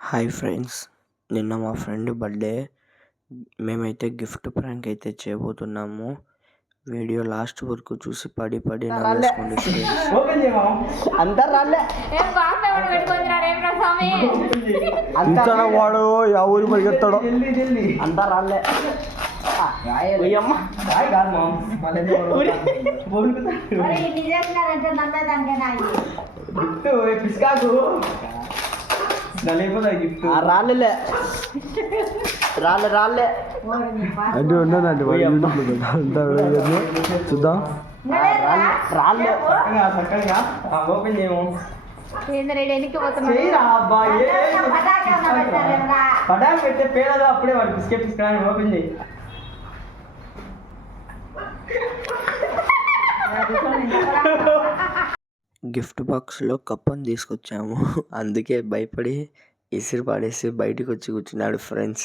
Hi friends, నిన్న మా friend birthday. మేమైతే గిఫ్ట్ ప్రాంక్ అయితే చేయబోతున్నాము. వీడియో లాస్ట్ వరకు చూసి పడి నవ్వేసుకోండి ఫ్రెండ్స్. వాడు ఎవరు పరిగెత్తాడో అంతా రాలే. రాలే అంటే ఉండదండి చూద్దాం. రాలే ఓపెన్ చేయము. పటాకు పెట్టే పేడలో అప్పుడే వాడు బిస్కెట్ తీసుకురా. ఓపెన్ చేయి. గిఫ్ట్ బాక్స్లో కప్పని తీసుకొచ్చాము, అందుకే భయపడి ఇసిరి పాడేసి బయటకు వచ్చి కూర్చున్నాడు ఫ్రెండ్స్.